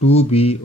2B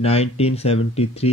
1973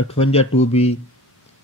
58 2B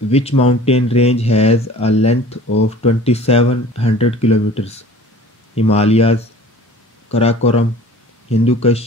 Which mountain range has a length of 2700 kilometers? Himalayas, Karakoram, Hindu Kush,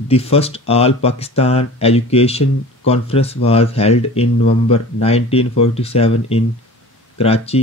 The first All Pakistan Education Conference was held in November 1947 in Karachi,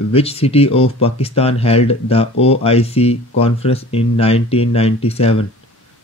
Which city of Pakistan held the OIC conference in 1997?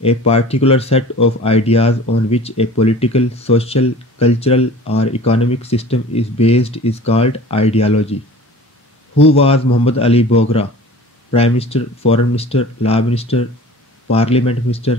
A particular set of ideas on which a political, social, cultural or economic system is based is called ideology. Who was Muhammad Ali Bogra? Prime Minister, Foreign Minister, Law Minister, Parliament Minister?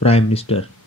Prime Minister.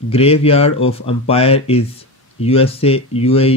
Graveyard of Empire is USA, UAE,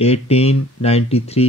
1893,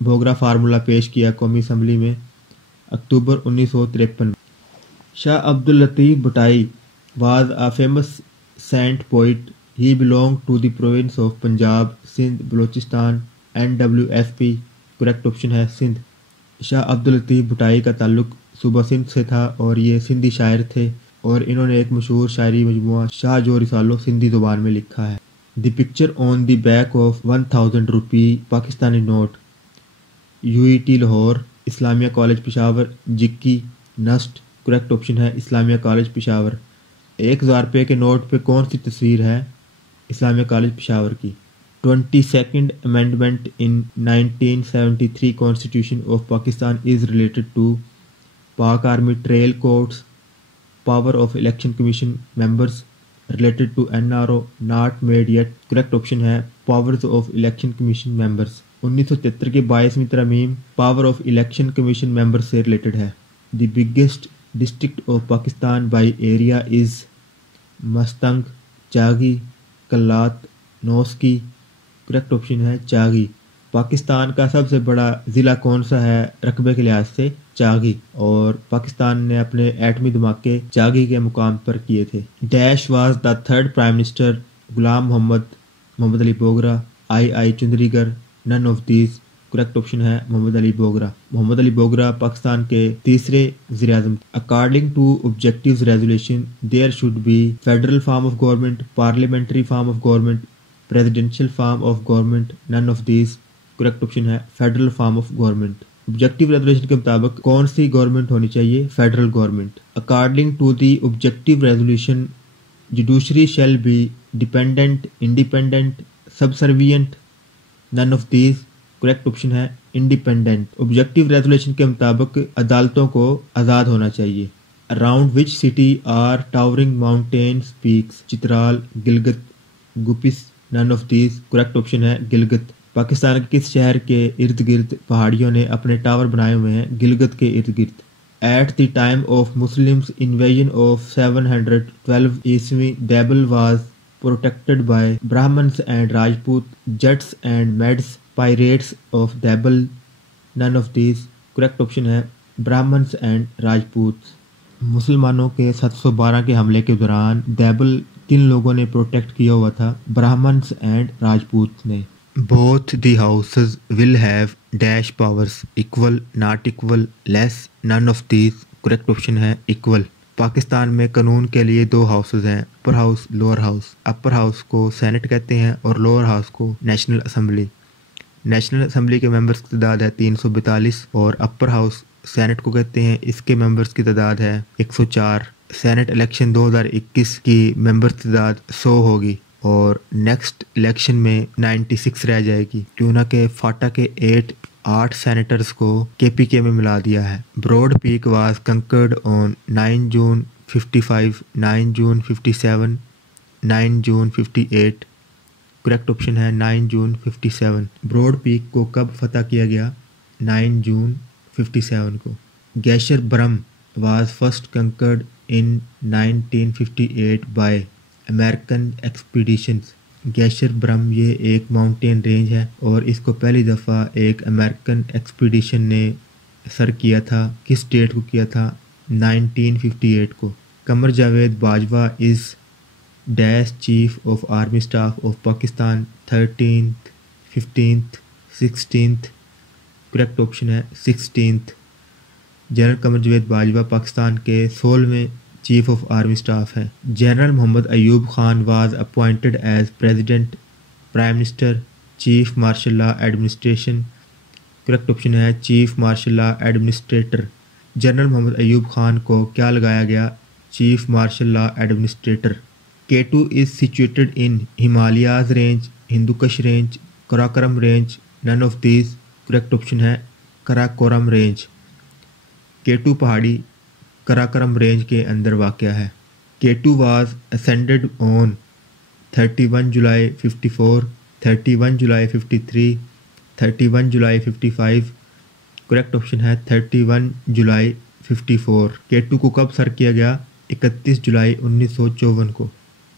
Bogra formula پیش کیا قومی assembly میں اکتوبر 1953 میں۔ Shah Abdul Latif Bhittai was a famous saint poet. He belonged to the province of Punjab Sindh Balochistan NWFP. Correct option ہے سندھ. شاہ عبد اللطیف بھٹائی کا تعلق صوبہ سندھ سے تھا اور یہ سندھی شاعر تھے اور انہوں نے ایک مشہور شاعری مجموعہ شاہ جو رسالو سندھی زبان میں لکھا ہے. The picture on the back of 1000 rupee Pakistani note. UET Lahore Islamia college Peshawar جکی نسٹ. کریکٹ آپشن ہے اسلامیہ کالج پشاور. 1000 روپے کے نوٹ پہ کون سی تصویر ہے؟ اسلامیہ کالج پشاور کی. 22nd amendment in 1973 Constitution of Pakistan is related to Pak Army Trail Codes, power of Election Commission members, related to NRO not made yet. Correct option ہے powers of Election Commission members. 1973 کی 22ویں ترمیم power of election commission member سے related ہے. The biggest district of Pakistan by area is Mastung Chagai Kalat Noshki. Correct option ہے چاگی. پاکستان کا سب سے بڑا ضلع کون سا ہے رقبے کے لحاظ سے؟ چاگی. اور پاکستان نے اپنے ایٹمی دھماکے چاگی کے مقام پر کیے تھے. Dash was the third prime minister Ghulam محمد علی بوگرا آئی چندری گر. نن آف دیز. کریکٹ آپشن ہے محمد علی بوگرا. محمد علی بوگرا پاکستان کے تیسرے وزیر اعظم. According to objectives resolution there should be federal form of government, parliamentary form of government, presidential form of government. None of these. Correct option ہے federal form of government. Objective resolution کے مطابق کون سی گورنمنٹ ہونی چاہیے؟ Federal government. According to the objective resolution judiciary shall be dependent, independent, subservient. None of these. Correct option ہے independent. Objective resolution کے مطابق عدالتوں کو آزاد ہونا چاہیے. Around which city are towering mountains peaks. Chitral, Gilgit, Gupis. None of these. Correct option ہے گلگت. پاکستان کے کس شہر کے ارد گرد پہاڑیوں نے اپنے ٹاور بنائے ہوئے ہیں؟ گلگت کے ارد گرد. At the time of Muslims invasion of 712 عیسوی Debal was protected by Brahmins and Rajput, Jats and Medes, pirates of Deobal. None of these. Correct option ہے Brahmins and Rajputs. مسلمانوں کے 712 کے حملے کے دوران دیبل کن لوگوں نے پروٹیکٹ کیا ہوا تھا؟ برہمنس اینڈ راجپوت نے. Both the houses will have dash powers equal, not equal, less. None of these. Correct option ہے equal. پاکستان میں قانون کے لیے 2 ہاؤسز ہیں, upper house, lower house. Upper house کو سینٹ کہتے ہیں اور لوور ہاؤس کو نیشنل اسمبلی. نیشنل اسمبلی کے ممبرز کی تعداد ہے 342 اور اپر ہاؤس سینٹ کو کہتے ہیں, اس کے ممبرز کی تعداد ہے 104. سینٹ الیکشن 2021 کی ممبرز کی تعداد 100 ہوگی اور نیکسٹ الیکشن میں 96 رہ جائے گی, کیوں نہ کہ فاٹا کے 8 سینیٹرز کو KPK میں ملا دیا ہے. Broad Peak was conquered on 9 June 55, 9 June 57, 9 June 58. Correct option ہے 9 جون 57. براڈ پیک کو کب فتح کیا گیا؟ 9 جون 57 کو. Gasherbrum was first conquered in 1958 by American expeditions. Gasherbrum یہ ایک ماؤنٹین رینج ہے اور اس کو پہلی دفعہ ایک امریکن ایکسپیڈیشن نے سر کیا تھا. کس ڈیٹ کو کیا تھا؟ 1958 کو. Qamar Javed Bajwa is dash chief of army staff of Pakistan 13th, 15th, 16th. Correct option ہے 16th. جنرل قمر جاوید باجوہ پاکستان کے 16ویں چیف آف آرمی اسٹاف ہے. General Muhammad Ayub Khan was appointed as president, prime minister, chief martial law administration. Correct option ہے chief martial law administrator. General Muhammad Ayub Khan کو کیا لگایا گیا؟ Chief martial law administrator. K2 is situated in Himalayas range, Hindu Kush range, Karakoram range. None of these. Correct option ہے Karakoram range. K2 پہاڑی Karakoram range کے اندر واقع ہے. K2 was ascended on 31 July 54, 31 July 53, 31 July 55. Correct option ہے 31 جولائی 54. K2 کو کب سر کیا گیا؟ 31 جولائی 1954 کو.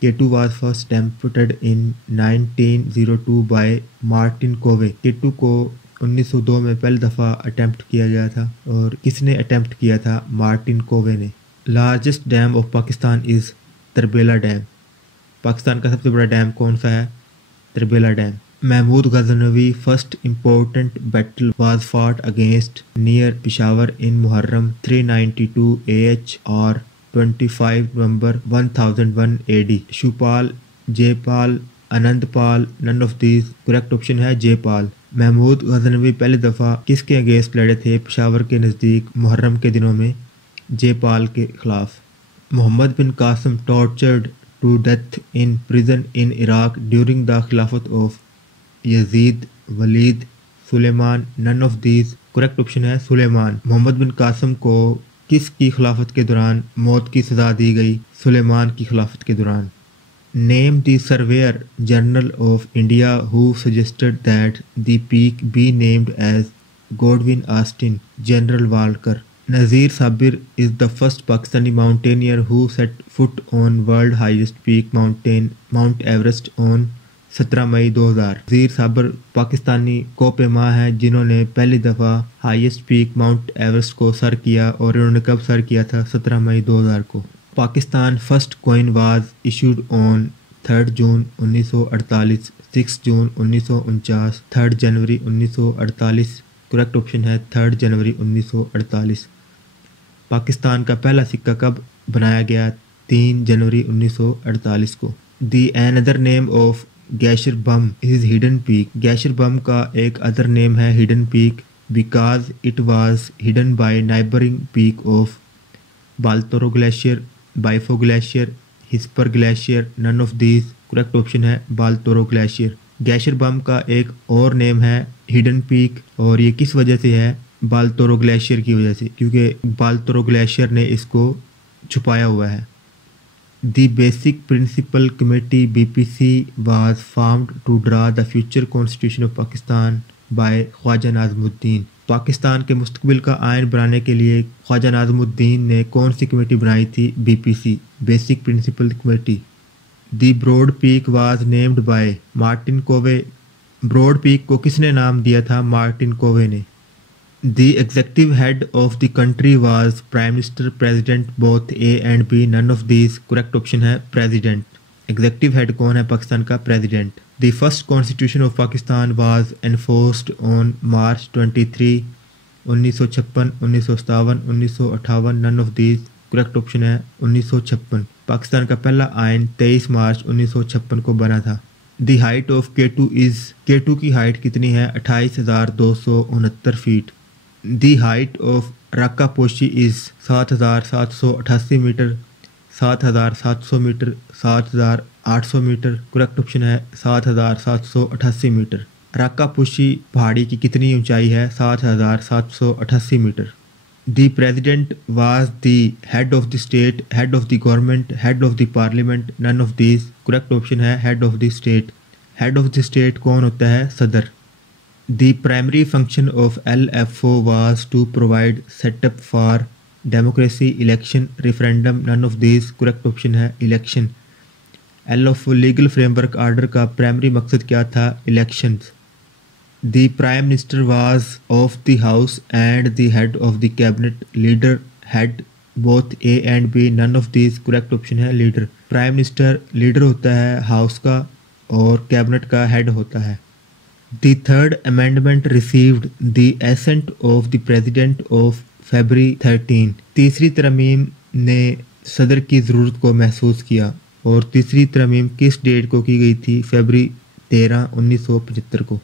K2 was first attempted in 1902 by Martin Conway. K2 کو 1902 میں پہلی دفعہ اٹیمپٹ کیا گیا تھا، اور کس نے اٹیمپٹ کیا تھا؟ مارٹن کووے نے۔ Largest dam of Pakistan is Tarbela dam. Pakistan کا سب سے بڑا ڈیم کون سا ہے؟ Tarbela dam. Mahmud Ghaznavi first important battle was fought against near Peshawar in Muharram 392 AH اور 25 نومبر 1001 AD۔ شوپال، جے پال، آنند پال، نن آف دیز کریکٹ آپشن ہے جے پال۔ محمود غزنوی پہلی دفعہ کس کے اگینسٹ لڑے تھے پشاور کے نزدیک محرم کے دنوں میں؟ جے پال کے خلاف۔ Muhammad bin Qasim tortured to death in prison in Iraq during the خلافت آف یزید، ولید، سلیمان، نن آف دیز کریکٹ آپشن ہے سلیمان۔ محمد بن قاسم کو کس کی خلافت کے دوران موت کی سزا دی گئی؟ سلیمان کی خلافت کے دوران۔ Name the surveyor general of India who suggested that the peak be named as Godwin Austen. General Walker. Nazir Sabir is the first Pakistani mountaineer who set foot on world highest peak mountain Mount Everest on 17 مئی 2000۔ نذیر صابر پاکستانی کوپیما ہیں جنہوں نے پہلی دفعہ highest pack Mount Everest کو سر کیا، اور انہوں نے کب سر کیا تھا؟ 17 مئی 2000 کو۔ Pakistan first coin was issued on 3 جون 1948، 6 جون 1949، 3 جنوری 1948 کریکٹ آپشن ہے 3 جنوری 1948۔ پاکستان کا پہلا سکہ کب بنایا گیا؟ 3 جنوری 1948 کو۔ The another name of Gasherbrum is hidden peak. Gasherbrum کا ایک ادر نیم ہے hidden peak because it was hidden by neighbouring peak of Baltoro glacier, Biafo glacier, Hispar glacier, none of these correct option ہے بالتورو گلیشیئر۔ گیشر بم کا ایک اور نیم ہے hidden pack, اور یہ کس وجہ سے ہے؟ بالتورو گلیشیئر کی وجہ سے، کیونکہ بالتورو گلیشیئر نے اس کو چھپایا ہوا ہے۔ The basic principle committee BPC was formed to draw the future constitution of Pakistan by Khawaja Nazimuddin. Pakistan کے مستقبل کا آئین بنانے کے لیے خواجہ ناظم الدین نے کون سی کمیٹی بنائی تھی؟ BPC، basic principle committee. The Broad Peak was named by Martin Conway. Broad Peak کو کس نے نام دیا تھا؟ مارٹن کووے نے۔ The executive head of the country was prime minister, president, both A and B، none of these correct option ہے president. Executive head کون ہے پاکستان کا؟ President. The first constitution of Pakistan was enforced on March 23، 1956، 1957، 1958، نن of these correct option ہے 1956۔ پاکستان کا پہلا آئین 23 مارچ 1956 کو بنا تھا۔ دی height of K2 is, K2 کی ہائٹ کتنی ہے؟ 28,269 feet. The height of Rakaposhi is 7,788 metre, 7,700 metre, 7,800 metre correct option ہے 7,788 میٹر۔ رقہ پوشی پہاڑی کی کتنی اونچائی ہے؟ 7,788 metre. The president was the head of the state, head of the government, head of the parliament, none of these correct option ہے head of the state. Head of the state کون ہوتا ہے؟ صدر۔ The primary function of LFO was to provide set up for democracy, election, referendum, none of these correct option ہے الیکشن۔ LFO legal framework order کا primary مقصد کیا تھا؟ Elections. The prime minister was of the house and the head of the cabinet, leader, head, both A and B، none of these correct option ہے leader. Prime minister leader ہوتا ہے house کا، اور cabinet کا head ہوتا ہے۔ The third amendment received the accent of the president of February 13۔ تیسری ترمیم نے صدر کی ضرورت کو محسوس کیا، اور تیسری ترمیم کس ڈیٹ کو کی گئی تھی؟ فیبرری 13، 1975 کو۔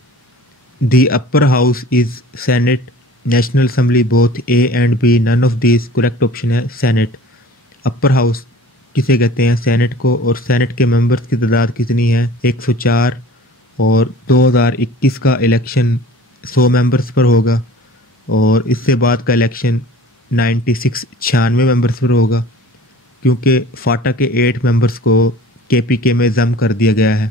The upper house is senate, national assembly both A and B، none of these correct option ہے سینٹ۔ اپر ہاؤس کسے کہتے ہیں؟ سینٹ کو، اور سینٹ کے ممبرز کی تعداد کتنی ہے؟ 104، اور 2021 کا الیکشن 100 ممبرز پر ہوگا، اور اس سے بعد کا الیکشن 96 ممبرز پر ہوگا، کیونکہ فاٹا کے 8 ممبرز کو KPK میں ضم کر دیا گیا ہے۔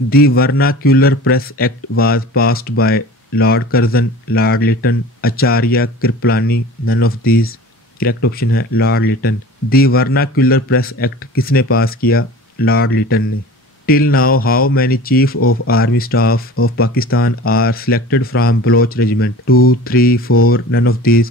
The vernacular press act was passed by Lord Curzon, Lord Lytton, Acharya Kripalani, none of these correct option ہے Lord Lytton. The vernacular press act کس نے پاس کیا؟ لارڈ لیٹن نے۔ Till now, how many Chief of Army Staff of Pakistan are selected from Baloch Regiment? 2, 3, 4, none of these.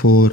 4.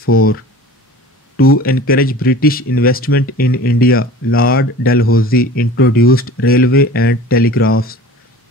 4. To encourage British investment in India, Lord Dalhousie introduced railway and telegraphs.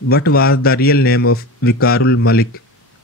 What was the real name of Vikarul Malik?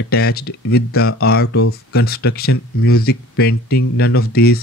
attached with the art of construction, music, painting. None of these.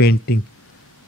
painting.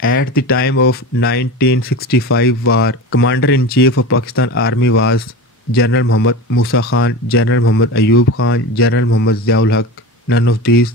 At the time of 1965 war, Commander in Chief of Pakistan Army was General Mohammad Musa Khan, General Mohammad Ayub Khan, General Mohammad Ziaul Haq. None of these.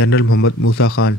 General Mohammad Musa Khan.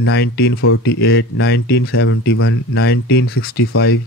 1948, 1971, 1965.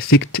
6th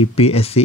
PPSC